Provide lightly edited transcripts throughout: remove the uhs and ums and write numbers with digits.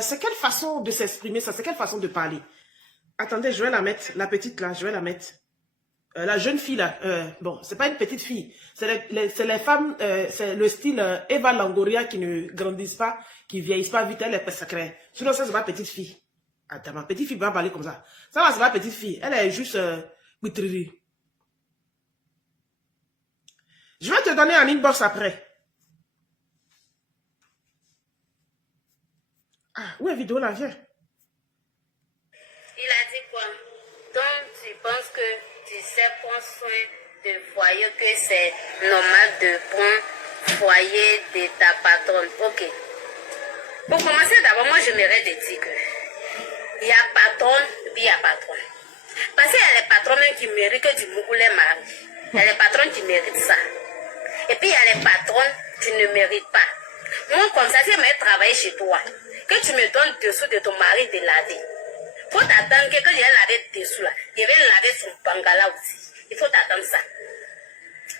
c'est quelle façon de s'exprimer ça? C'est quelle façon de parler? Attendez, je vais la mettre. La petite là, je vais la mettre. La jeune fille là, bon, c'est pas une petite fille. C'est les femmes, c'est le style Eva Longoria qui ne grandissent pas, qui vieillissent pas vite. Elle est sacrée. Sinon, ça, c'est pas petite fille. Attends, ma petite fille va parler comme ça. Ça va, c'est pas petite fille. Elle est juste bitriri. Je vais te donner un inbox après. Ah, où est la vidéo là, viens. Il a dit quoi? Donc, tu penses que tu sais prendre soin de foyer, que c'est normal de prendre foyer de ta patronne. Ok. Pour commencer, d'abord, moi, j'aimerais te dire que il y a patronne, puis il y a patronne. Parce qu'il y a les patronnes qui méritent que tu moules les maris. Il y a les patronnes qui méritent ça. Et puis, il y a les patronnes qui ne méritent pas. Moi, comme ça, si je vais travailler chez toi, que tu me donnes dessous de ton mari de laver. Il faut t'attendre que quand je vais laver dessous là, je vais laver son bangala aussi. Il faut t'attendre ça.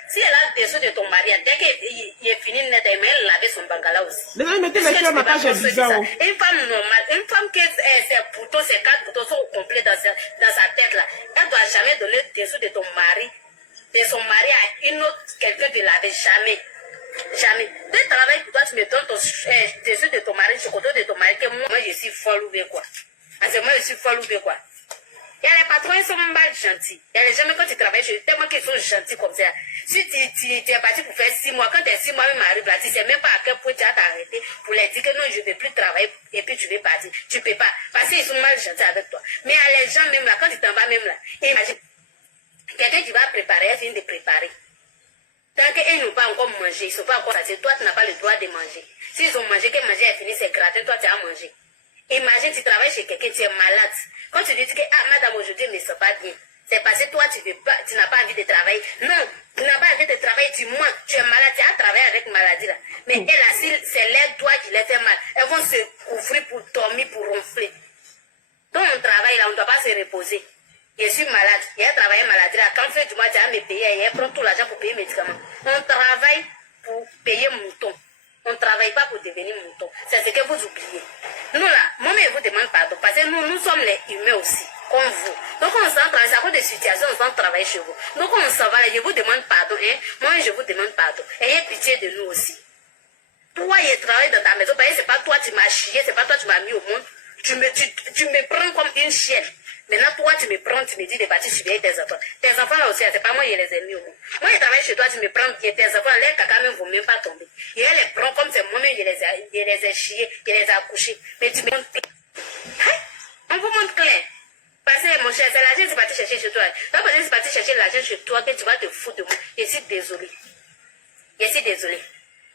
Si elle a dessous de ton mari, dès qu'il est fini net, elle va laver son bangala aussi. Les gens mettez les cœurs, ma page est bizarre. Une femme normale, une femme qui ses boutons, ses 4 boutons sont au complet dans sa tête là, elle ne doit jamais donner dessous de ton mari, de son mari à une autre, quelqu'un de laver, jamais. Jamais. Dès que tu travailles pour toi, tu me donnes dessous de ton mari, je côté de ton mari, que moi je suis folle ou bien quoi. Parce que moi je suis folle ou bien quoi. Il y a les patrons, ils sont mal gentils. Il y a les gens, quand tu travailles chez eux, tellement qu'ils sont gentils comme ça. Si tu es parti pour faire 6 mois, quand tes 6 mois même arrivent là, tu ne sais même pas à quel point tu vas t'arrêter pour leur dire que non, je ne vais plus travailler et puis tu veux partir. Tu ne peux pas. Parce qu'ils sont mal gentils avec toi. Mais il y a les gens même là, quand tu t'en vas même là, imagine, quelqu'un qui va préparer, elle vient de préparer. Tant qu'ils n'ont pas encore mangé, ils ne sont pas encore satisfaits, toi tu n'as pas le droit de manger. S'ils ont mangé, que manger est fini, c'est gratin, toi tu as mangé. Imagine, tu travailles chez quelqu'un, tu es malade. Quand tu dis que, ah, madame, aujourd'hui, je ne me sens pas bien. C'est parce que toi, tu n'as pas envie de travailler. Non, tu n'as pas envie de travailler, tu mens. Tu es malade, tu as travaillé avec maladie là. Mais elle, là, si c'est l'air toi qui les fait mal, elles vont se couvrir pour dormir, pour ronfler. Donc, on travaille là, on ne doit pas se reposer. Je suis malade, il a travaillé maladie là. Quand fait du mois, tu as me payer, il prend tout l'argent pour payer les médicaments. On travaille pour payer mouton. On ne travaille pas pour devenir mouton. C'est ce que vous oubliez. Nous là, moi-même, je vous demande pardon. Parce que nous sommes les humains aussi, comme vous. Donc on s'en travaille, à cause des situations, on s'en travaille chez vous. Donc on s'en va là, je vous demande pardon. Hein? Moi, je vous demande pardon. Ayez pitié de nous aussi. Toi, je travaille dans ta maison, parce que c'est pas toi qui m'as chié, c'est pas toi qui m'as mis au monde. Tu me prends comme une chienne. Maintenant, toi, tu me prends, tu me dis de partir surveiller tes enfants. Tes enfants là aussi, c'est pas moi qui les ai mis au monde. Moi, je travaille chez toi, tu me prends bien. Tes enfants, les caca même vont même pas tomber. Et elle les prend comme c'est moi-même, je les ai chiés, je les ai accouchés. Mais tu me montres clair. On vous montre clair. Parce que mon cher, c'est l'argent qui est parti chercher chez toi. Donc, parce que c'est parti chercher l'argent chez toi, que tu vas te foutre de moi. Je suis désolée. Je suis désolée.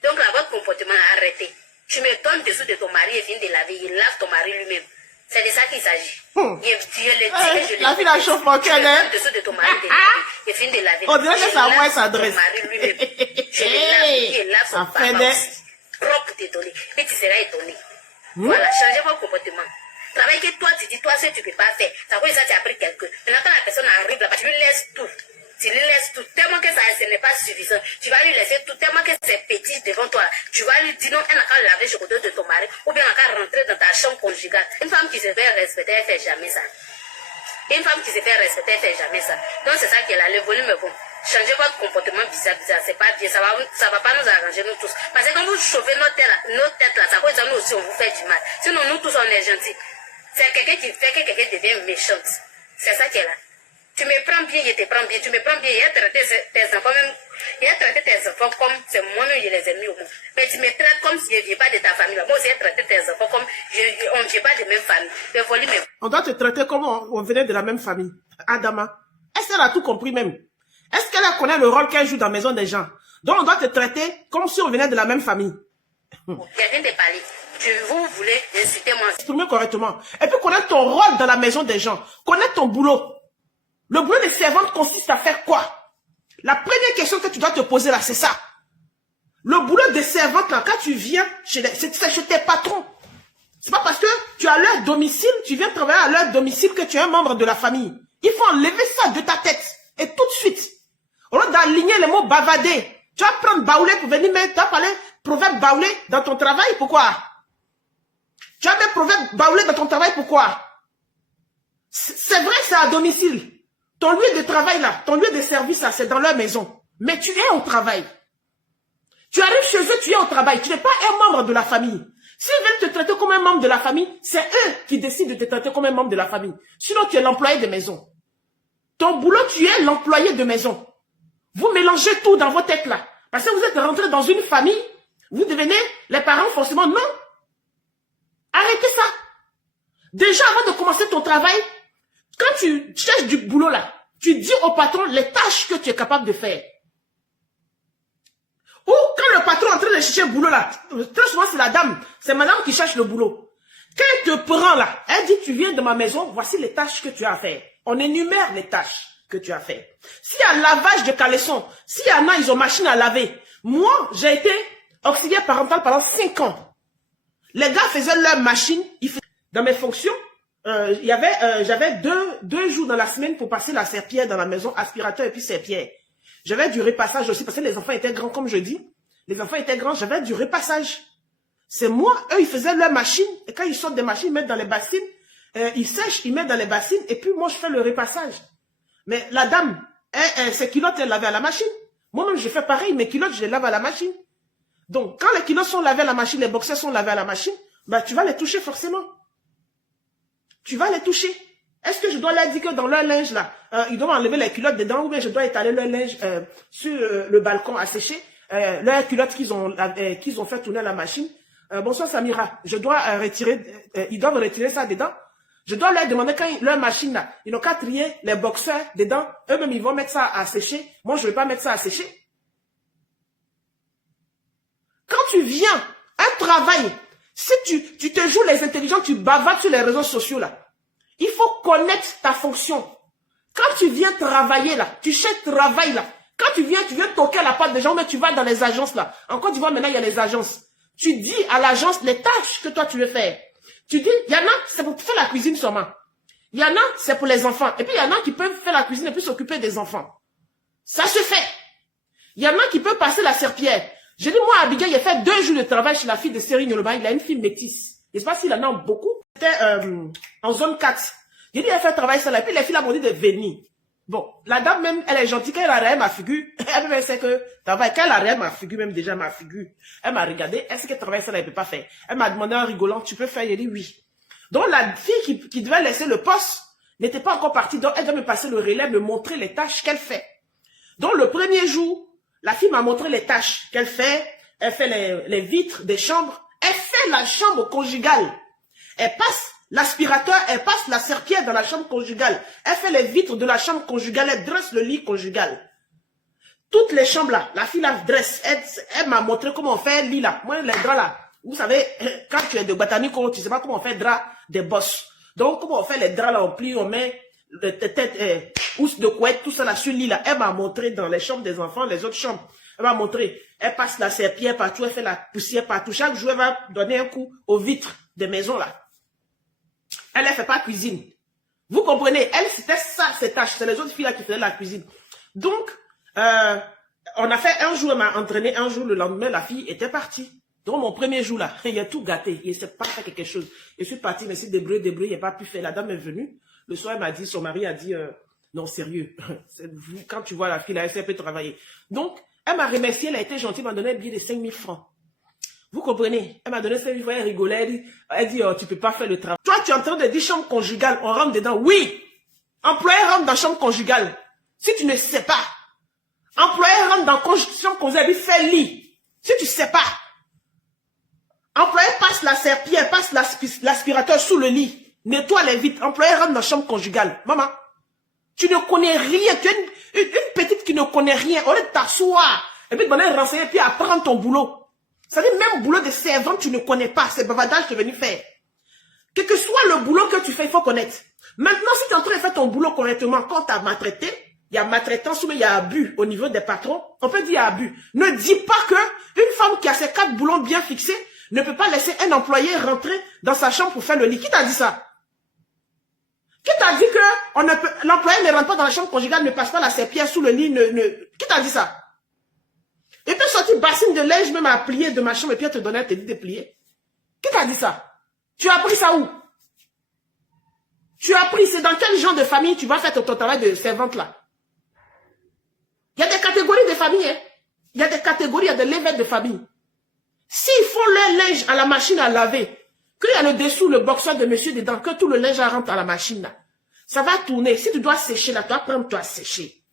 Donc, là, votre comportement a arrêté. Tu me donnes dessous de ton mari et viens de laver. Il lave ton mari lui-même. C'est de ça qu'il s'agit. La fille a chauffe mon cœur, hein? Dessous de ton mari et viens de laver. On dirait que c'est à moi s'adresse. Ton mari lui-même. Je le lave. Il lave son papa aussi. Propre pour t'étonner. Et tu seras étonné. Voilà, changez votre comportement. Travail que toi, tu dis, toi, ce que tu ne peux pas faire. Ça veut dire que tu as pris quelqu'un. Maintenant, quand la personne arrive là-bas, tu lui laisses tout. Tu lui laisses tout, tellement que ça ce n'est pas suffisant. Tu vas lui laisser tout, tellement que c'est petit devant toi. Tu vas lui dire non, elle n'a qu'à laver le côté de ton mari, ou bien elle n'a qu'à rentrer dans ta chambre conjugale. Une femme qui se fait respecter, elle ne fait jamais ça. Une femme qui se fait respecter, elle ne fait jamais ça. Donc c'est ça qui est là, le volume est bon. Changez votre comportement bizarre, c'est pas bien, ça va pas nous arranger nous tous. Parce que quand vous chauffez nos têtes là, ça cause nous aussi on vous fait du mal. Sinon nous tous on est gentils. C'est quelqu'un qui fait que quelqu'un devient méchante. C'est ça qui est là. Tu me prends bien, je te prends bien. Tu me prends bien, il a traité tes enfants même. Il a traité tes enfants comme c'est moi-même, je les ai mis au monde. Mais tu me traites comme si je ne viens pas de ta famille. Moi aussi, j'ai traité tes enfants comme on ne vient pas de la même famille. Le volume est... On doit te traiter comme on venait de la même famille. Adama, est-ce qu'elle a tout compris même? Est-ce qu'elle connaît le rôle qu'elle joue dans la maison des gens? Donc on doit te traiter comme si on venait de la même famille. Quelqu'un de parler. Vous voulez insulter moi. Exprimer correctement. Et puis connaître ton rôle dans la maison des gens. Connaître ton boulot. Le boulot de servante consiste à faire quoi? La première question que tu dois te poser là, c'est ça. Le boulot de servante là, quand tu viens chez tes patrons, c'est pas parce que tu as leur domicile, tu viens travailler à leur domicile que tu es un membre de la famille. Il faut enlever ça de ta tête. Et tout de suite. Au lieu d'aligner les mots bavardés, tu vas prendre baoulé pour venir mettre, tu vas parler proverbe baoulé dans ton travail. Pourquoi? Tu as des proverbes baoulés dans ton travail, pourquoi? C'est vrai, c'est à domicile. Ton lieu de travail là, ton lieu de service là, c'est dans leur maison. Mais tu es au travail. Tu arrives chez eux, tu es au travail. Tu n'es pas un membre de la famille. S'ils veulent te traiter comme un membre de la famille, c'est eux qui décident de te traiter comme un membre de la famille. Sinon, tu es l'employé de maison. Ton boulot, tu es l'employé de maison. Vous mélangez tout dans vos têtes là. Parce que vous êtes rentré dans une famille, vous devenez les parents forcément. Non. Arrêtez ça. Déjà, avant de commencer ton travail, quand tu cherches du boulot là, tu dis au patron les tâches que tu es capable de faire. Ou quand le patron est en train de chercher le boulot là, très souvent c'est la dame, c'est madame qui cherche le boulot. Quand elle te prend là, elle dit tu viens de ma maison, voici les tâches que tu as à faire. On énumère les tâches que tu as fait. S'il y a lavage de caleçon, s'il y en a, ils ont machine à laver. Moi, j'ai été auxiliaire parental pendant 5 ans. Les gars faisaient leur machine. Dans mes fonctions, j'avais deux jours dans la semaine pour passer la serpillière dans la maison, aspirateur et puis serpillière. J'avais du repassage aussi parce que les enfants étaient grands, comme je dis. Les enfants étaient grands, j'avais du repassage. C'est moi, eux, ils faisaient leur machine. Et quand ils sortent des machines, ils mettent dans les bassines. Ils sèchent, ils mettent dans les bassines. Et puis moi, je fais le repassage. Mais la dame, ses culottes, elle lavait à la machine. Moi-même, je fais pareil. Mes culottes, je les lave à la machine. Donc, quand les culottes sont lavées à la machine, les boxers sont lavés à la machine, bah, tu vas les toucher forcément. Tu vas les toucher. Est-ce que je dois leur dire que dans leur linge, là, ils doivent enlever les culottes dedans ou bien je dois étaler leur linge sur le balcon à sécher, leurs culottes qu'ils ont fait tourner à la machine. Bonsoir Samira, je dois retirer, ils doivent retirer ça dedans. Je dois leur demander quand leur machine, là, ils n'ont qu'à trier les boxeurs dedans, eux-mêmes ils vont mettre ça à sécher. Moi, je ne vais pas mettre ça à sécher. Quand tu viens, un travail, si tu te joues les intelligents, tu bavardes sur les réseaux sociaux, là. Il faut connaître ta fonction. Quand tu viens travailler là, tu cherches travail là. Quand tu viens toquer à la porte des gens, mais tu vas dans les agences là. En Côte d'Ivoire, maintenant, il y a les agences. Tu dis à l'agence les tâches que toi tu veux faire. Tu dis, il y en a, c'est pour faire la cuisine seulement. Il y en a, c'est pour les enfants. Et puis, il y en a qui peuvent faire la cuisine et puis s'occuper des enfants. Ça se fait. Il y en a qui peuvent passer la serpillière. J'ai dit, moi, Abigail, il a fait 2 jours de travail chez la fille de Seri Nyoloba. Il a une fille métisse. Je ne sais pas s'il en a beaucoup. C'était en zone 4. J'ai dit, elle fait travailler ça là. Et puis les filles m'ont dit de venir. Bon, la dame même, elle est gentille. Quand elle a regardé ma figure, elle me sait que travail. Quand elle a regardé ma figure, même déjà ma figure, elle m'a regardé. Est-ce que travail ça là, elle ne peut pas faire? Elle m'a demandé en rigolant, tu peux faire? J'ai dit oui. Donc la fille qui devait laisser le poste n'était pas encore partie. Donc elle doit me passer le relais, me montrer les tâches qu'elle fait. Donc le premier jour, la fille m'a montré les tâches qu'elle fait. Elle fait les vitres des chambres. Elle fait la chambre conjugale. Elle passe l'aspirateur, elle passe la serpillière dans la chambre conjugale. Elle fait les vitres de la chambre conjugale, elle dresse le lit conjugal. Toutes les chambres là, la fille la dresse. Elle m'a montré comment on fait un lit là. Moi, les draps là, vous savez, quand tu es de Batanico, tu ne sais pas comment on fait drap des bosses. Donc, comment on fait les draps là, on plie, on met housse de couette, tout ça là sur le lit là. Elle m'a montré dans les chambres des enfants, les autres chambres. Elle m'a montré, elle passe la serpillière partout, elle fait la poussière partout. Chaque jour, elle va donner un coup aux vitres des maisons là. Elle ne fait pas cuisine. Vous comprenez? Elle, c'était ça, ses tâches. C'est les autres filles là qui faisaient la cuisine. Donc, on a fait un jour, elle m'a entraîné un jour, le lendemain, la fille était partie. Donc, mon premier jour là, il a tout gâté. Il ne s'est pas fait quelque chose. Je suis partie, mais c'est débrouillé, il n'a pas pu faire. La dame est venue. Le soir, elle m'a dit, son mari a dit, non, sérieux. Quand tu vois la fille là, elle peut travailler. Donc, elle m'a remercié, elle a été gentille, m'a donné un billet de 5 000 francs. Vous comprenez? Elle m'a donné 5 000 francs, elle rigolait, elle dit, oh, tu peux pas faire le travail. Toi, tu es en train de dire chambre conjugale, on rentre dedans. Oui! Employé rentre dans chambre conjugale. Si tu ne sais pas. Employé rentre dans chambre conjugale, il fait lit. Si tu ne sais pas. Employé passe la serpillière, passe l'aspirateur sous le lit. Nettoie les vitres. Employé rentre dans chambre conjugale. Maman, tu ne connais rien. Tu es une petite qui ne connaît rien. On est t'asseoir. Et puis, demander renseigner, puis apprendre ton boulot. C'est-à-dire, même boulot de servante, tu ne connais pas. C'est bavardage que tu es venu faire. Quel que soit le boulot que tu fais, il faut connaître. Maintenant, si tu es en train de faire ton boulot correctement, quand tu as maltraité, il y a maltraitance ou il y a abus au niveau des patrons, on peut dire abus. Ne dis pas que une femme qui a ses 4 boulons bien fixés ne peut pas laisser un employé rentrer dans sa chambre pour faire le lit. Qui t'a dit ça? Qui t'a dit que l'employé ne rentre pas dans la chambre conjugale, ne passe pas la serpillière sous le lit, Qui t'a dit ça? Et puis sortir bassine de linge même à plier de ma chambre et puis elle te donnait, elle te dit de plier. Qui t'a dit ça? Tu as appris ça où? Tu as appris, c'est dans quel genre de famille tu vas faire ton travail de servante là? Il y a des catégories de familles, hein. Il y a des catégories, il y a des levels de famille. S'ils font leur linge à la machine à laver, qu'il y a le dessous, le boxeur de monsieur dedans, que tout le linge rentre à la machine là, ça va tourner. Si tu dois sécher là, tu vas prendre toi à sécher.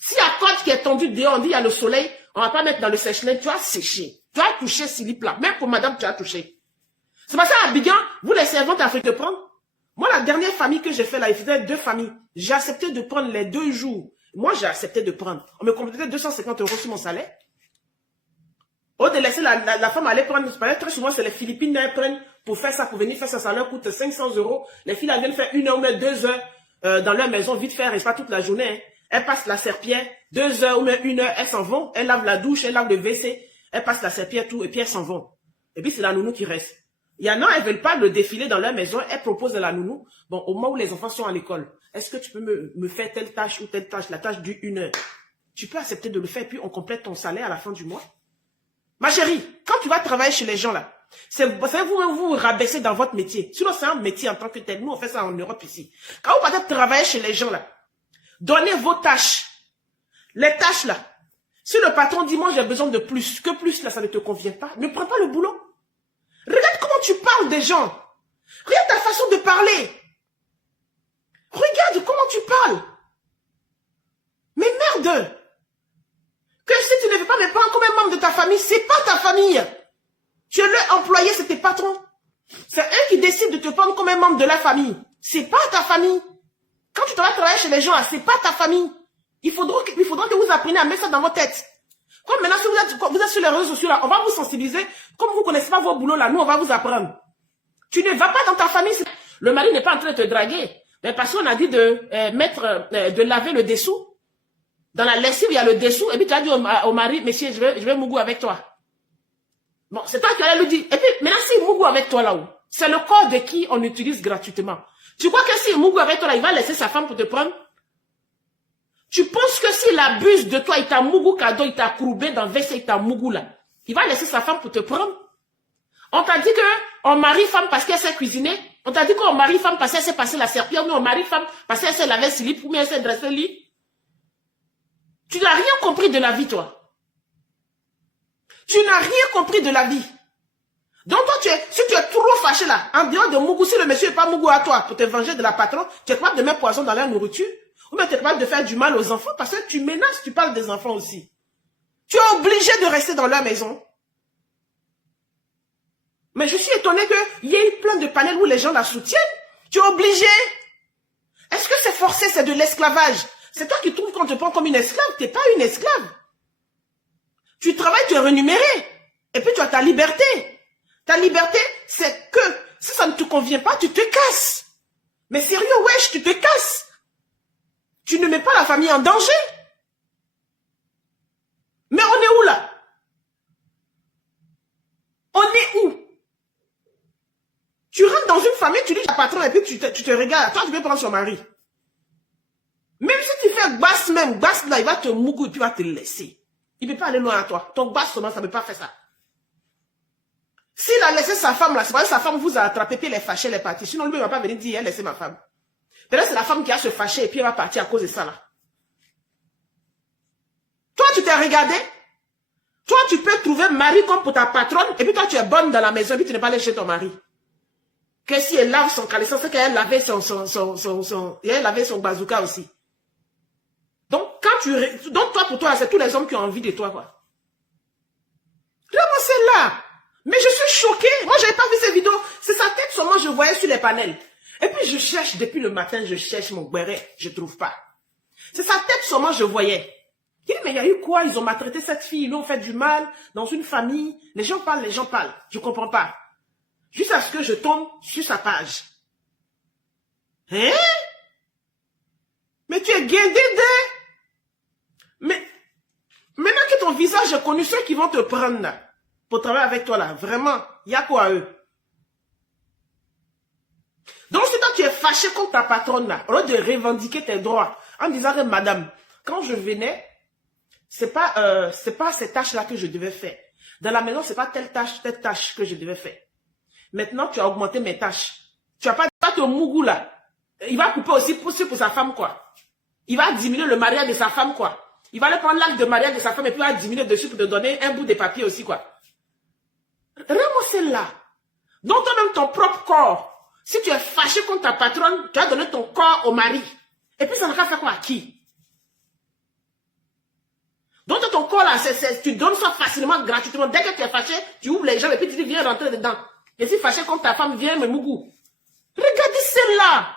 S'il y a corde qui est tendue dehors, on dit il y a le soleil, on va pas mettre dans le sèche-linge, tu vas sécher. Tu vas toucher slip là. Même pour madame, tu vas toucher. C'est pour ça à Abidjan, vous les servantes à te prendre. Moi, la dernière famille que j'ai fait là, il faisait 2 familles. J'ai accepté de prendre les 2 jours. Moi, j'ai accepté de prendre. On me complétait 250 € sur mon salaire. Au de laisser la femme aller prendre, très souvent, c'est les Philippines qui prennent pour faire ça, pour venir faire ça, ça leur coûte 500 €. Les filles, elles viennent faire 1 heure ou 2 heures dans leur maison, vite faire, et pas toute la journée. Hein. Elles passent la serpillère, 2 heures ou même 1 heure, elles s'en vont. Elles lavent la douche, elles lavent le WC, elles passent la serpillère, tout, et puis elles s'en vont. Et puis, c'est la nounou qui reste. Il y en a, elles veulent pas le défiler dans leur maison, elles proposent à la nounou, bon, au moment où les enfants sont à l'école, est-ce que tu peux me faire telle tâche ou telle tâche, la tâche dure 1 heure. Tu peux accepter de le faire, et puis on complète ton salaire à la fin du mois. Ma chérie, quand tu vas travailler chez les gens là, c'est vous rabaisser dans votre métier. Sinon, c'est un métier en tant que tel. Nous, on fait ça en Europe ici. Quand vous partez travailler chez les gens là, donnez vos tâches. Les tâches là. Si le patron dit, moi j'ai besoin de plus, que plus là, ça ne te convient pas, ne prends pas le boulot. Regarde comment tu parles des gens. Regarde ta façon de parler. Regarde comment tu parles. Mais merde. Que si tu ne veux pas me prendre comme un membre de ta famille, c'est pas ta famille. Tu es leur employé, c'est tes patrons. C'est eux qui décident de te prendre comme un membre de la famille. C'est pas ta famille. Quand tu vas travailler chez les gens, c'est pas ta famille. Il faudra que vous appreniez à mettre ça dans vos têtes. Comme maintenant, si vous êtes sur les réseaux sociaux, là, on va vous sensibiliser. Comme vous ne connaissez pas vos boulots, là, nous, on va vous apprendre. Tu ne vas pas dans ta famille. Le mari n'est pas en train de te draguer. Mais parce qu'on a dit de laver le dessous. Dans la lessive, il y a le dessous. Et puis, tu as dit au mari, monsieur, je vais mougou avec toi. Bon, c'est toi qui allais lui dire. Et puis, maintenant, s'il mougou avec toi là-haut, c'est le corps de qui on utilise gratuitement. Tu crois que s'il mougou avec toi là, il va laisser sa femme pour te prendre? Tu penses que s'il abuse de toi, il t'a mougou cadeau, il t'a courbé dans le WC, il t'a mougou là, il va laisser sa femme pour te prendre? On t'a dit qu'on marie femme parce qu'elle sait cuisiner. On t'a dit qu'on marie femme parce qu'elle sait passer la serpillère. Ou on marie femme parce qu'elle sait laver ses lits ou bien elle sait dresser le lit. Tu n'as rien compris de la vie, toi. Tu n'as rien compris de la vie. Donc toi, si tu es trop fâché là, en dehors de mougou, si le monsieur n'est pas mougou à toi pour te venger de la patronne, tu es capable de mettre poison dans la nourriture. Ou bien tu es capable de faire du mal aux enfants parce que tu menaces, tu parles des enfants aussi. Tu es obligé de rester dans leur maison. Mais je suis étonné qu'il y ait plein de panels où les gens la soutiennent. Tu es obligé. Est-ce que c'est forcé, c'est de l'esclavage? C'est toi qui trouves qu'on te prend comme une esclave. Tu n'es pas une esclave. Tu travailles, tu es rémunéré. Et puis tu as ta liberté. Ta liberté, c'est que si ça ne te convient pas, tu te casses. Mais sérieux, wesh, tu te casses. Tu ne mets pas la famille en danger. Mais on est où là? On est où? Tu rentres dans une famille, tu dis à la patronne et puis tu te regardes. Toi, tu veux prendre son mari. Même si tu fais basse même, basse là, il va te mougou et puis il va te laisser. Il ne peut pas aller loin à toi. Ton basse seulement, ça ne peut pas faire ça. S'il a laissé sa femme là, c'est parce que sa femme vous a attrapé puis elle est fâchée, elle est partie. Sinon, lui, il ne va pas venir dire, elle a laissé ma femme. Peut-être c'est la femme qui a se fâcher et puis elle va partir à cause de ça là. Toi, tu t'es regardé. Toi, tu peux trouver mari comme pour ta patronne et puis toi, tu es bonne dans la maison et puis tu n'es pas allé chez ton mari. Que si elle lave son caleçon, c'est qu'elle lavait et elle lavait son bazooka aussi. Donc, toi, pour toi, c'est tous les hommes qui ont envie de toi, quoi. Comment c'est là? Mais je suis choquée. Moi, je n'avais pas vu ces vidéos. C'est sa tête seulement, je voyais sur les panels. Et puis, je cherche, depuis le matin, je cherche mon béret. Je ne trouve pas. C'est sa tête seulement, je voyais. Il dit, mais il y a eu quoi? Ils ont maltraité cette fille, ils lui ont fait du mal dans une famille. Les gens parlent. Je ne comprends pas. Jusqu'à ce que je tombe sur sa page. Hein? Mais tu es guindé. Mais maintenant que ton visage est connu, ceux qui vont te prendre là, pour travailler avec toi là, vraiment, il y a quoi à eux? Donc si toi tu es fâché contre ta patronne là, au lieu de revendiquer tes droits, en disant que madame, quand je venais, c'est pas ces tâches là que je devais faire. Dans la maison, c'est pas telle tâche que je devais faire. Maintenant, tu as augmenté mes tâches. Tu as pas ton mougou là. Il va couper aussi pour sa femme, quoi. Il va diminuer le mariage de sa femme, quoi. Il va aller prendre l'acte de mariage de sa femme et puis il va diminuer dessus pour te donner un bout de papier aussi, quoi. Vraiment, c'est là. Donc, toi-même, ton propre corps, si tu es fâché contre ta patronne, tu as donné ton corps au mari. Et puis, ça n'a qu'à faire quoi à qui? Donc, ton corps, là, tu donnes ça facilement, gratuitement. Dès que tu es fâché, tu ouvres les jambes et puis tu dis, viens rentrer dedans. Et si fâché contre ta femme, viens me mougou. Regardez celle-là.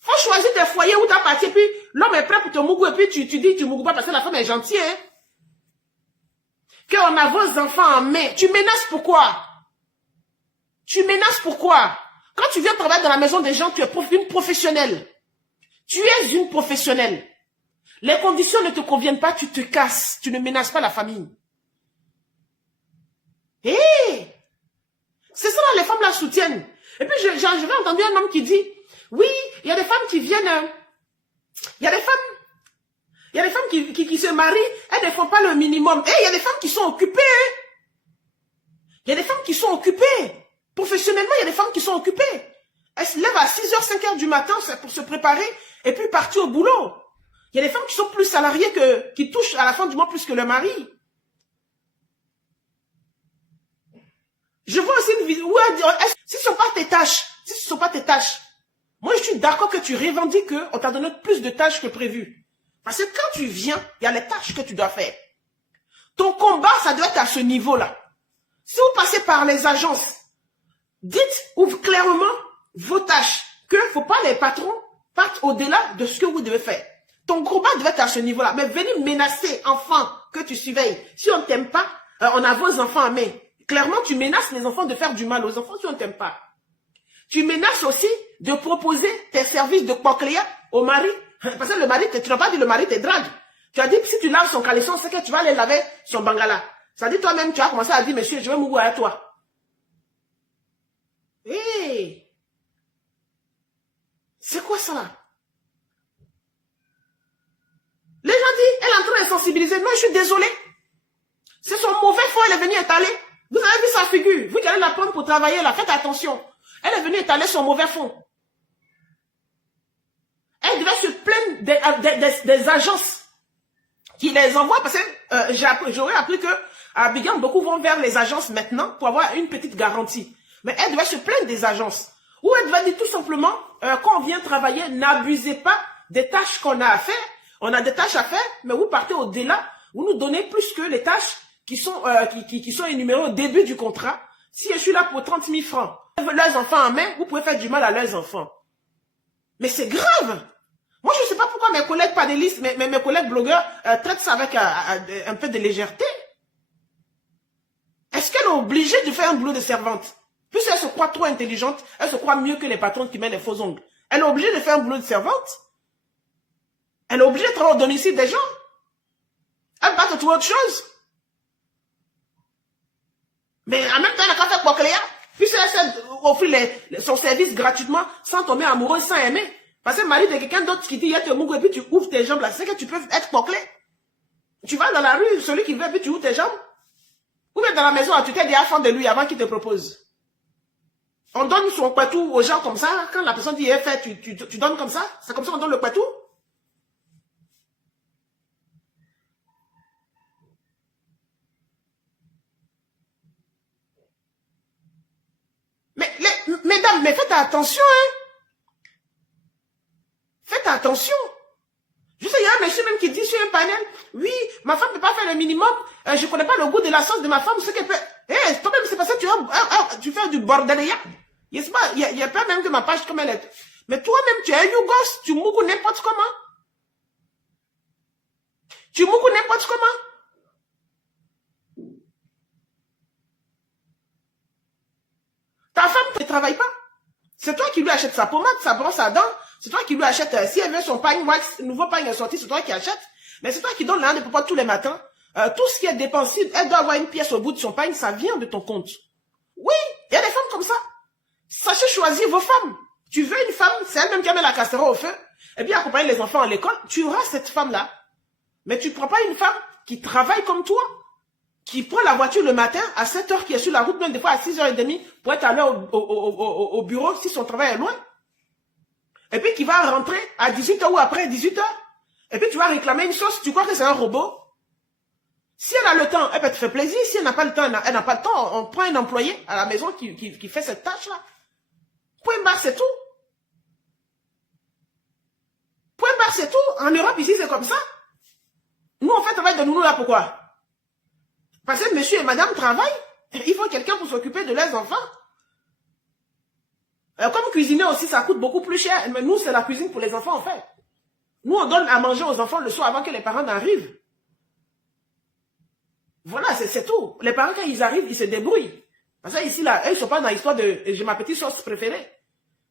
Faut choisir tes foyers où tu as parti, et puis l'homme est prêt pour te mougou, et puis tu dis, tu mougou pas parce que la femme est gentille, hein. Qu'on a vos enfants en main. Tu menaces pourquoi? Tu menaces pourquoi? Quand tu viens travailler dans la maison des gens, tu es une professionnelle. Tu es une professionnelle. Les conditions ne te conviennent pas, tu te casses. Tu ne menaces pas la famille. Hé! C'est ça, là, les femmes la soutiennent. Et puis, j'ai entendu un homme qui dit, oui, il y a des femmes qui viennent, il y a des femmes qui se marient, elles ne font pas le minimum. Et il y a des femmes qui sont occupées. Il y a des femmes qui sont occupées. Professionnellement, il y a des femmes qui sont occupées. Elles se lèvent à 6h, 5h du matin pour se préparer et puis partir au boulot. Il y a des femmes qui sont plus salariées qui touchent à la fin du mois plus que le mari. Je vois aussi une vidéo où elle dit, si ce ne sont pas tes tâches, moi je suis d'accord que tu revendiques qu'on t'a donné plus de tâches que prévu. Parce que quand tu viens, il y a les tâches que tu dois faire. Ton combat, ça doit être à ce niveau-là. Si vous passez par les agences, dites clairement vos tâches, que faut pas les patrons partent au-delà de ce que vous devez faire. Ton combat doit être à ce niveau-là. Mais venez menacer, enfants, que tu surveilles. Si on ne t'aime pas, on a vos enfants en main. Clairement, tu menaces les enfants de faire du mal aux enfants si on ne t'aime pas. Tu menaces aussi de proposer tes services de cochléa au mari. Parce que le mari, tu n'as pas dit le mari te drague. Tu as dit que si tu laves son caleçon, c'est que tu vas aller laver son bangala. Ça dit toi-même, tu as commencé à dire, monsieur, je vais mourir à toi. Hé! C'est quoi ça là? Les gens disent, elle est en train de sensibiliser. Non, je suis désolée. C'est son mauvais fond, elle est venue étaler. Vous avez vu sa figure. Vous qui allez la prendre pour travailler là, faites attention. Elle est venue étaler son mauvais fond. Elle devait se plaindre des agences qui les envoient parce que j'aurais appris que à Abidjan, beaucoup vont vers les agences maintenant pour avoir une petite garantie. Mais elle devait se plaindre des agences. Ou elle devait dire tout simplement, quand on vient travailler, n'abusez pas des tâches qu'on a à faire. On a des tâches à faire, mais vous partez au-delà, vous nous donnez plus que les tâches qui sont énumérées au début du contrat. Si je suis là pour 30 000 francs, leurs enfants en main, vous pouvez faire du mal à leurs enfants. Mais c'est grave. Moi, je ne sais pas pourquoi mes collègues panélistes, mes collègues blogueurs traitent ça avec un peu de légèreté. Est-ce qu'elle est obligée de faire un boulot de servante? Puisqu'elle se croit trop intelligente, elle se croit mieux que les patrons qui mettent les faux ongles. Elle est obligée de faire un boulot de servante? Elle est obligée de travailler au domicile des gens? Elle va te trouver autre chose? Mais en même temps, elle n'a qu'à faire cochléa. Puisqu'elle offre son service gratuitement, sans tomber amoureux, sans aimer. Parce que le mari de quelqu'un d'autre qui dit, il y a te mougou, et puis tu ouvres tes jambes là, c'est que tu peux être cochléa. Tu vas dans la rue, celui qui veut, et puis tu ouvres tes jambes. Ou bien dans la maison, tu t'es dit à fond de lui avant qu'il te propose. On donne son patou aux gens comme ça. Quand la personne dit, eh, fait, tu donnes comme ça. C'est comme ça qu'on donne le patou. Mais, mesdames, mais faites attention, hein. Faites attention. Je sais, il y a un monsieur même qui dit sur un panel, oui, ma femme ne peut pas faire le minimum, je ne connais pas le goût de la sauce de ma femme, ce qu'elle peut. Eh, toi-même, c'est parce que tu fais du bordelia. Il y a pas même que ma page comme elle est. Mais toi-même, tu es un yougos, tu mougou n'importe comment. Tu mougou n'importe comment. Ta femme ne travaille pas. C'est toi qui lui achètes sa pommade, sa brosse à dents. C'est toi qui lui achètes, si elle veut son pagne wax, nouveau pagne est sorti, c'est toi qui achètes. Mais c'est toi qui donne l'argent de popote tous les matins. Tout ce qui est dépensé, elle doit avoir une pièce au bout de son pagne, ça vient de ton compte. Oui, il y a des femmes comme ça. Sachez choisir vos femmes. Tu veux une femme, c'est elle-même qui met la casserole au feu, et puis accompagner les enfants à l'école, tu auras cette femme-là. Mais tu ne prends pas une femme qui travaille comme toi. qui prend la voiture le matin à 7h, qui est sur la route, même des fois à 6h30, pour être à l'heure au bureau si son travail est loin. Et puis qui va rentrer à 18h ou après 18h. Et puis tu vas réclamer une chose, tu crois que c'est un robot? Si elle a le temps, elle peut te faire plaisir. Si elle n'a pas le temps, elle n'a pas le temps, on prend un employé à la maison qui fait cette tâche-là. Point barre, c'est tout. Point barre, c'est tout. En Europe, ici, c'est comme ça. Nous, on fait le travail de nounou là, pourquoi? Parce que monsieur et madame travaillent. Il faut quelqu'un pour s'occuper de leurs enfants. Comme cuisiner aussi, ça coûte beaucoup plus cher. Mais nous, c'est la cuisine pour les enfants, en fait. Nous, on donne à manger aux enfants le soir avant que les parents n'arrivent. Voilà, c'est tout. Les parents, quand ils arrivent, ils se débrouillent. Parce que ici, là, eux, ils ne sont pas dans l'histoire de « j'ai ma petite sauce préférée ».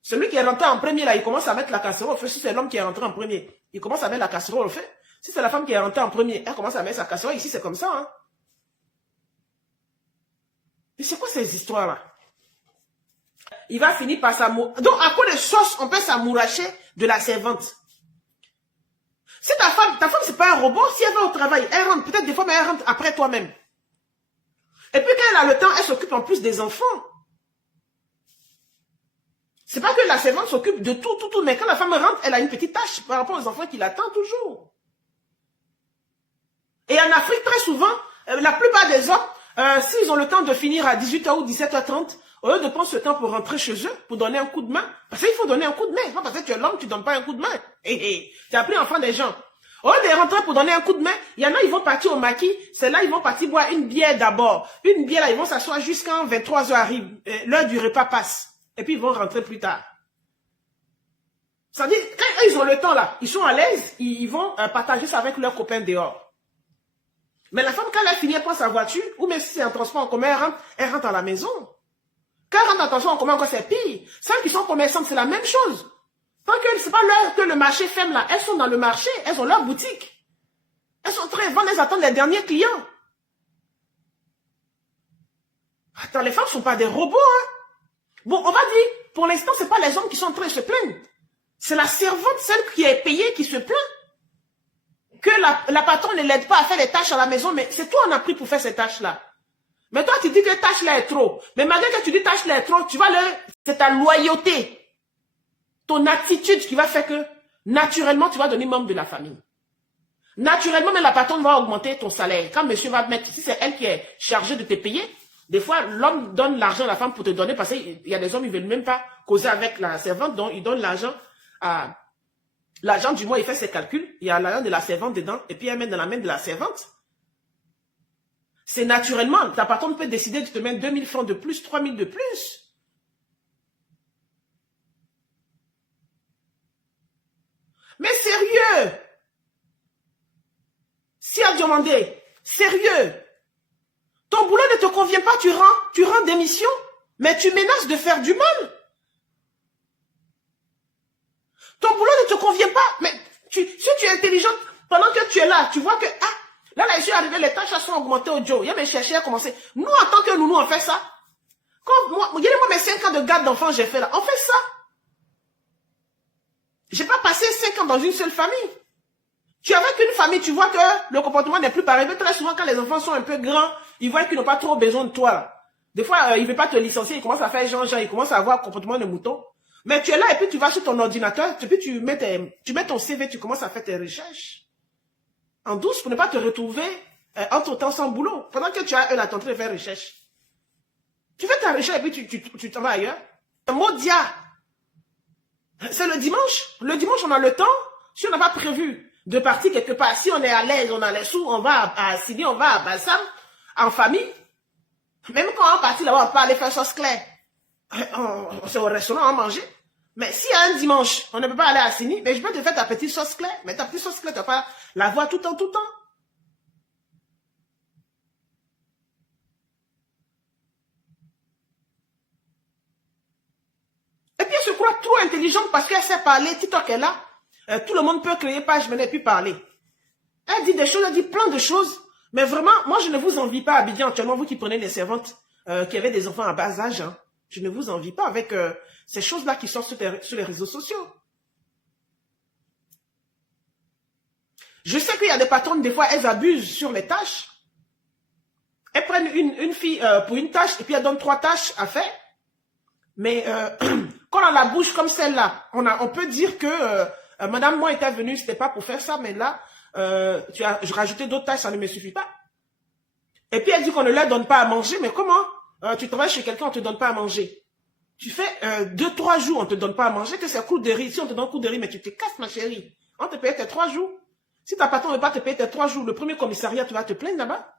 Celui qui est rentré en premier, là, il commence à mettre la casserole au feu. Si c'est l'homme qui est rentré en premier, il commence à mettre la casserole au feu. Si c'est la femme qui est rentrée en premier, elle commence à mettre sa casserole. Ici, c'est comme ça, hein. Mais c'est quoi ces histoires-là? Il va finir par s'amouracher. Donc, à cause de sauce, on peut s'amouracher de la servante. Si ta femme, c'est pas un robot, si elle va au travail, elle rentre, peut-être des fois, mais elle rentre après toi-même. Et puis, quand elle a le temps, elle s'occupe en plus des enfants. C'est pas que la servante s'occupe de tout, mais quand la femme rentre, elle a une petite tâche par rapport aux enfants qui l'attendent toujours. Et en Afrique, très souvent, la plupart des hommes, s'ils ont le temps de finir à 18h ou 17h30, au lieu de prendre ce temps pour rentrer chez eux, pour donner un coup de main, parce qu'il faut donner un coup de main, pas parce que tu es l'homme, tu donnes pas un coup de main. Tu as appris enfant des gens. Au lieu de rentrer pour donner un coup de main, il y en a, ils vont partir au maquis, c'est là, ils vont partir boire une bière d'abord. Une bière, là, ils vont s'asseoir jusqu'à 23h arrive, l'heure du repas passe, et puis ils vont rentrer plus tard. Ça dit, quand ils ont le temps là, ils sont à l'aise, ils vont partager ça avec leurs copains dehors. Mais la femme, quand elle finit, elle prend sa voiture, ou même si c'est un transport en commun, elle rentre à la maison. Quand elle rentre en transport en commun, encore c'est pire. Celles qui sont commerçantes, c'est la même chose. Tant que c'est pas l'heure que le marché ferme là, elles sont dans le marché, elles ont leur boutique. Elles sont très bonnes, elles attendent les derniers clients. Attends, les femmes ne sont pas des robots, hein. Bon, on va dire, pour l'instant, c'est pas les hommes qui sont en train de se plaindre. C'est la servante, celle qui est payée, qui se plaint. Que la patronne ne l'aide pas à faire les tâches à la maison, mais c'est toi on a pris pour faire ces tâches-là. Mais toi, tu dis que tâche-là est trop. Mais malgré que tu dis tâche-là est trop, tu vas c'est ta loyauté, ton attitude qui va faire que, naturellement, tu vas devenir membre de la famille. Naturellement, même la patronne va augmenter ton salaire. Quand monsieur va mettre, si c'est elle qui est chargée de te payer, des fois, l'homme donne l'argent à la femme pour te donner, parce qu'il y a des hommes, ils ne veulent même pas causer avec la servante, donc ils donnent l'argent à... L'argent du mois, il fait ses calculs, il y a l'argent de la servante dedans, et puis elle met dans la main de la servante. C'est naturellement, ta patronne peut décider de te mettre 2000 francs de plus, 3000 de plus. Mais sérieux, si elle demandait, sérieux, ton boulot ne te convient pas, tu rends démission, mais tu menaces de faire du mal. Ton boulot ne te convient pas, mais si tu es intelligente, pendant que tu es là, tu vois que, là, je suis arrivé, les tâches sont augmentées au Joe. Il y a mes chercheurs qui ont commencé. Nous, en tant que nounou, on fait ça. Regardez-moi mes 5 ans de garde d'enfants, j'ai fait là. On fait ça. J'ai pas passé 5 ans dans une seule famille. Tu es avec une famille, tu vois que le comportement n'est plus pareil. Mais très souvent, quand les enfants sont un peu grands, ils voient qu'ils n'ont pas trop besoin de toi. Là. Des fois, ils ne veulent pas te licencier, ils commencent à faire genre, ils commencent à avoir un comportement de mouton. Mais tu es là et puis tu vas sur ton ordinateur, et puis tu mets ton CV, tu commences à faire tes recherches. En douce pour ne pas te retrouver entre-temps sans boulot. Pendant que tu as eux là, ton train de faire recherche. Tu fais ta recherche et puis tu t'en vas ailleurs. Un mot dia. C'est le dimanche. Le dimanche, on a le temps. Si on n'a pas prévu de partir quelque part, si on est à l'aise, on a les sous, on va à Sydney, on va à Bassam, en famille. Même quand on va partir là-bas, on peut aller faire sauce claire. C'est au restaurant, on va manger. Mais si un dimanche, on ne peut pas aller à Sydney, mais je peux te faire ta petite sauce claire. Mais ta petite sauce claire, tu vas pas la voir tout le temps, tout le temps. Et puis elle se croit trop intelligente parce qu'elle sait parler, TikTok est là. Tout le monde peut créer page, mais elle ne peut parler. Elle dit des choses, elle dit plein de choses. Mais vraiment, moi je ne vous envie pas, Abidjan, actuellement, vous qui prenez les servantes, qui avaient des enfants à bas âge, hein. Je ne vous envie pas avec ces choses-là qui sortent sur les réseaux sociaux. Je sais qu'il y a des patronnes, des fois, elles abusent sur les tâches. Elles prennent une fille pour une tâche et puis elles donnent 3 tâches à faire. Mais quand on a la bouche comme celle-là, on peut dire que Madame, moi, était venue, c'était pas pour faire ça, mais là, je rajoutais d'autres tâches, ça ne me suffit pas. Et puis elle dit qu'on ne leur donne pas à manger, mais comment tu travailles chez quelqu'un, on ne te donne pas à manger. Tu fais 2-3 jours, on ne te donne pas à manger, que c'est coup de riz. Si on te donne coup de riz, mais tu te casses, ma chérie. On te paye tes 3 jours. Si ta patron ne veut pas te payer tes 3 jours, le premier commissariat, tu vas te plaindre là-bas.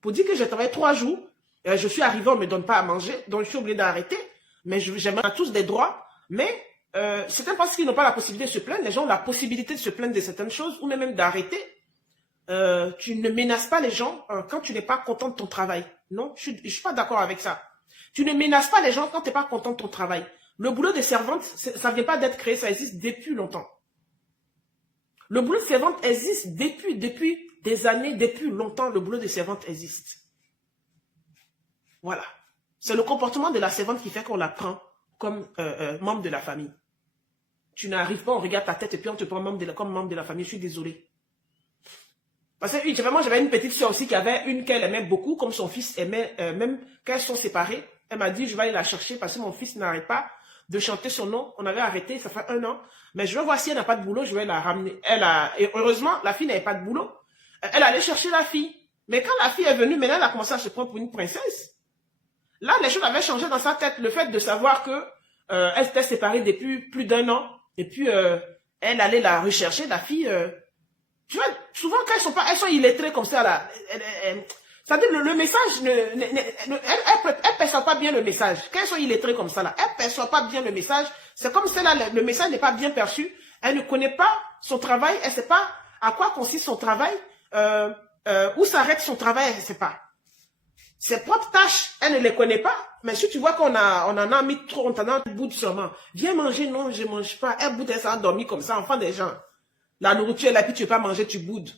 Pour dire que j'ai travaillé 3 jours, je suis arrivé, on ne me donne pas à manger, donc je suis obligé d'arrêter. Mais j'aimerais tous des droits, mais certains pensent qu'ils n'ont pas la possibilité de se plaindre. Les gens ont la possibilité de se plaindre de certaines choses, ou même d'arrêter. Tu ne menaces pas les gens quand tu n'es pas content de ton travail. Non, je suis pas d'accord avec ça. Tu ne menaces pas les gens quand tu n'es pas content de ton travail. Le boulot de servante, ça ne vient pas d'être créé, ça existe depuis longtemps. Le boulot de servante existe depuis des années, depuis longtemps, le boulot de servante existe. Voilà. C'est le comportement de la servante qui fait qu'on la prend comme membre de la famille. Tu n'arrives pas, on regarde ta tête et puis on te prend comme membre de la famille. Je suis désolée. Parce que moi, j'avais une petite soeur aussi qui avait une qu'elle aimait beaucoup, comme son fils aimait, même quand elles sont séparées. Elle m'a dit, je vais aller la chercher parce que mon fils n'arrête pas de chanter son nom. On avait arrêté, ça fait 1 an. Mais je vais voir si elle n'a pas de boulot, je vais la ramener. Et heureusement, la fille n'avait pas de boulot. Elle allait chercher la fille. Mais quand la fille est venue, maintenant, elle a commencé à se prendre pour une princesse. Là, les choses avaient changé dans sa tête. Le fait de savoir que elle s'était séparée depuis plus d'1 an. Et puis, elle allait la rechercher, la fille. Tu vois, souvent, quand elles sont illettrées comme ça, là, ça dit le message, elle perçoit pas bien le message. Quand elles sont illettrées comme ça, là, elle perçoit pas bien le message. C'est comme celle-là, le message n'est pas bien perçu. Elle ne connaît pas son travail, elle sait pas à quoi consiste son travail, où s'arrête son travail, elle sait pas. Ses propres tâches, elle ne les connaît pas. Mais si tu vois qu'on en a mis trop, on t'en a bout sûrement. Viens manger, non, je mange pas. Elle boude, elle s'est endormie comme ça, enfant des gens. La nourriture est là, puis tu ne veux pas manger, tu boudes.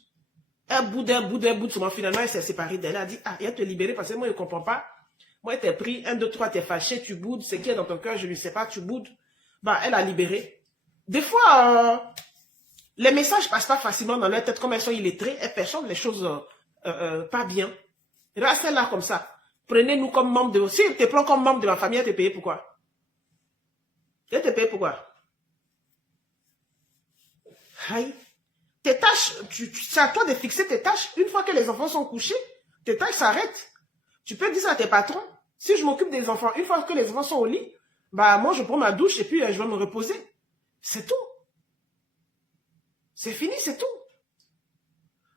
Elle boude, souvent, finalement, elle s'est séparée d'elle. Elle a dit, ah, il va te libérer parce que moi, je ne comprends pas. Moi, t'es pris, 1, 2, 3, t'es fâché, tu boudes. Ce qui est dans ton cœur, je ne sais pas, tu boudes. Bah, elle a libéré. Des fois, les messages passent pas facilement dans leur tête, comme elles sont illettrées. Elles perçoivent les choses pas bien. Restez là comme ça. Prenez-nous comme membre de... Si elle te prend comme membre de la famille, elle te paye pourquoi? Elle te paye pourquoi? Aïe. Tes tâches, c'est à toi de fixer tes tâches. Une fois que les enfants sont couchés, tes tâches s'arrêtent. Tu peux dire ça à tes patrons. Si je m'occupe des enfants, une fois que les enfants sont au lit, bah moi je prends ma douche et puis je vais me reposer. C'est tout. C'est fini, c'est tout.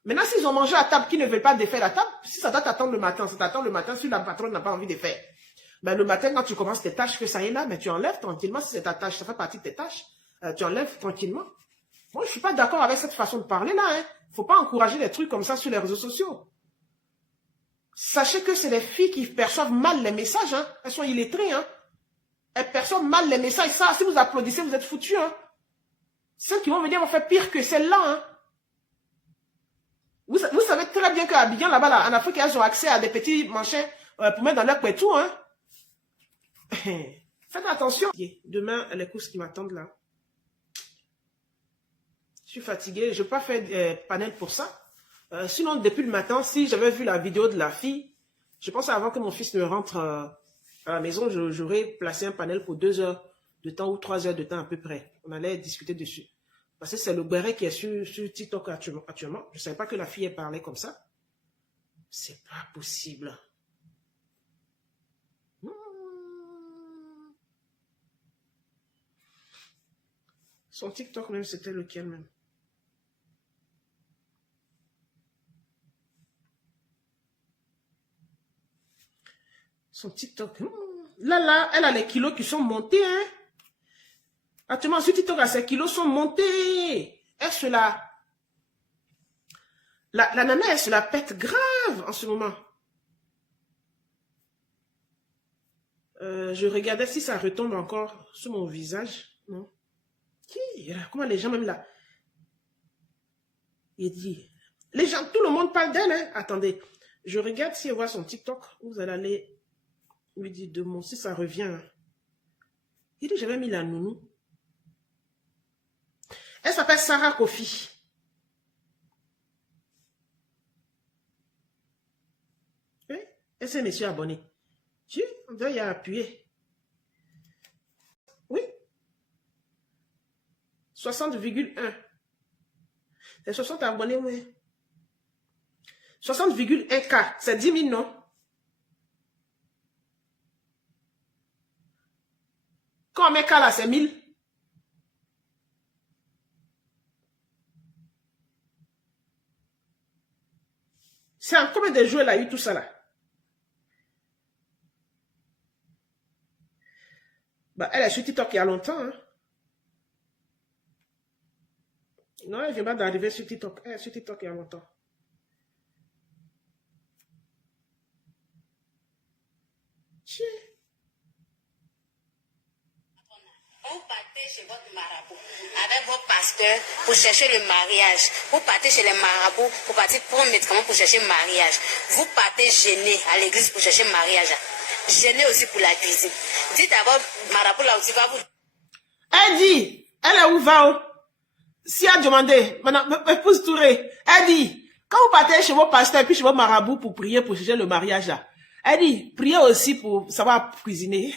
Maintenant, s'ils ont mangé à table, qui ne veulent pas défaire la table, si ça doit t'attendre le matin, ça t'attend le matin, si la patronne n'a pas envie de faire. Ben, le matin, quand tu commences tes tâches, que ça y est là, mais tu enlèves tranquillement, si c'est ta tâche, ça fait partie de tes tâches, tu enlèves tranquillement. Moi, je suis pas d'accord avec cette façon de parler là. Hein. Faut pas encourager des trucs comme ça sur les réseaux sociaux. Sachez que c'est les filles qui perçoivent mal les messages. Hein. Elles sont illettrées. Hein. Elles perçoivent mal les messages. Ça, si vous applaudissez, vous êtes foutus. Hein. Celles qui vont venir vont faire pire que celles-là. Hein. Vous savez très bien qu'à Abidjan, là-bas, là, en Afrique, elles ont accès à des petits manchets pour mettre dans leur pétou. Hein. Faites attention. Demain, les courses qui m'attendent là. Je suis fatiguée, je ne vais pas faire panel pour ça. Sinon, depuis le matin, si j'avais vu la vidéo de la fille, je pense avant que mon fils ne rentre à la maison, j'aurais placé un panel pour 2 heures de temps ou 3 heures de temps à peu près. On allait discuter dessus. Parce que c'est le béret qui est sur TikTok actuellement. Je ne savais pas que la fille ait parlé comme ça. C'est pas possible. Son TikTok même, c'était lequel même? Son TikTok. Là, elle a les kilos qui sont montés. Hein. Actuellement, sur TikTok, ses kilos sont montés. Elle se la nana, elle se la pète grave en ce moment. Je regardais si ça retombe encore sur mon visage. Non. Comment les gens même là. Il dit. Les gens, tout le monde parle d'elle. Hein. Attendez. Je regarde si elle voit son TikTok. Vous allez aller lui dire de mon si ça revient. Il dit, j'avais mis la nounou. Elle s'appelle Sarah Kofi. Oui? Est-ce que monsieur abonné? Si, on doit y appuyer. Oui. 60,1. C'est 60 abonnés, oui. 60,1K. C'est 10 000, non? Quand on met K là, c'est 1000. C'est en combien de jours elle a eu tout ça là? Bah, elle est sur TikTok il y a longtemps. Hein? Non, elle vient pas d'arriver sur TikTok. Elle est sur TikTok il y a longtemps. Tiens. Vous partez chez votre marabout avec vos pasteurs pour chercher le mariage. Vous partez chez les marabouts pour partir prendre médicaments pour chercher le mariage. Vous partez gêner à l'église pour chercher le mariage. Gêner aussi pour la cuisine. Dites d'abord, marabout là aussi va vous... Elle dit, elle est où va? Si elle a demandé, madame, épouse Touré, elle dit, quand vous partez chez vos pasteurs puis chez vos marabouts pour prier pour chercher le mariage là, elle dit, priez aussi pour savoir cuisiner.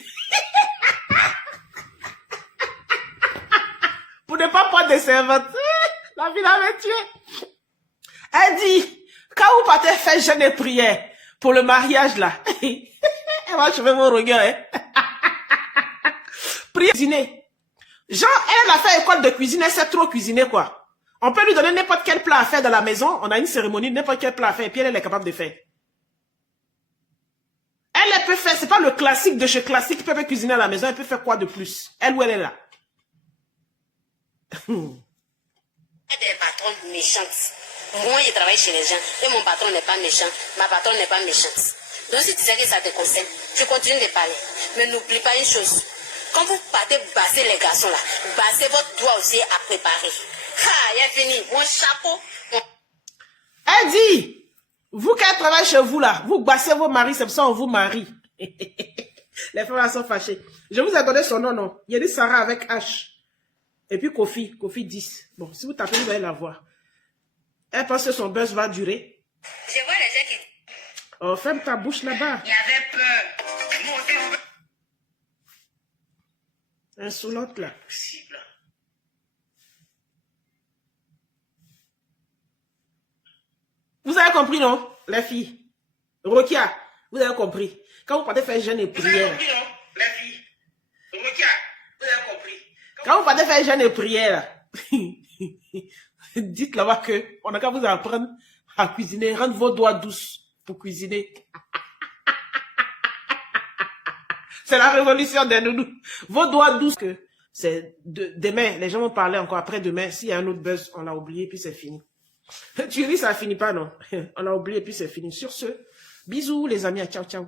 Pour ne pas prendre des servantes. La vie l'avait tué. Elle dit, quand vous partez faire jeûne et prière pour le mariage là, elle va achever mon regard. Hein? Prier, cuisiner. Genre, elle a fait école de cuisine, elle sait trop cuisiner quoi. On peut lui donner n'importe quel plat à faire dans la maison, on a une cérémonie, n'importe quel plat à faire, et puis elle est capable de faire. Elle peut faire, c'est pas le classique de chez classique qui peut cuisiner à la maison, elle peut faire quoi de plus? Elle ou elle est là? Des patrons méchantes. Moi, je travaille chez les gens et mon patron n'est pas méchant. Ma patronne n'est pas méchante. Donc, si tu sais que ça te concerne, tu continues de parler. Mais n'oublie pas une chose. Quand vous partez basser les garçons là, bassez votre doigt aussi à préparer. Ah, il a fini. Mon chapeau. Elle dit, vous qui travaillez chez vous là, vous bassez vos maris, c'est pour ça qu'on vous marie. Les femmes sont fâchées. Je vous ai donné son nom, non? Il y a dit Sarah avec H. Et puis Kofi 10. Bon, si vous tapez, vous allez la voir. Elle pense que son buzz va durer. Je vois les gens qui... Oh, ferme ta bouche là-bas. Il avait peur. Moi aussi, Insolente là. possible. Vous avez compris, non, les filles? Rokia, vous avez compris. Quand vous partez faire jeûne et prière. Vous avez compris, non, les filles? Rokia, vous avez compris. Quand vous partez faire jeûne et prière, dites là-bas que on a qu'à vous apprendre à cuisiner, rendre vos doigts douces pour cuisiner. C'est la révolution des nounous. Vos doigts douces, que c'est demain, les gens vont parler encore après demain. S'il y a un autre buzz, on l'a oublié, puis c'est fini. Tu ris, ça finit pas, non? On l'a oublié, puis c'est fini. Sur ce, bisous les amis, ciao, ciao.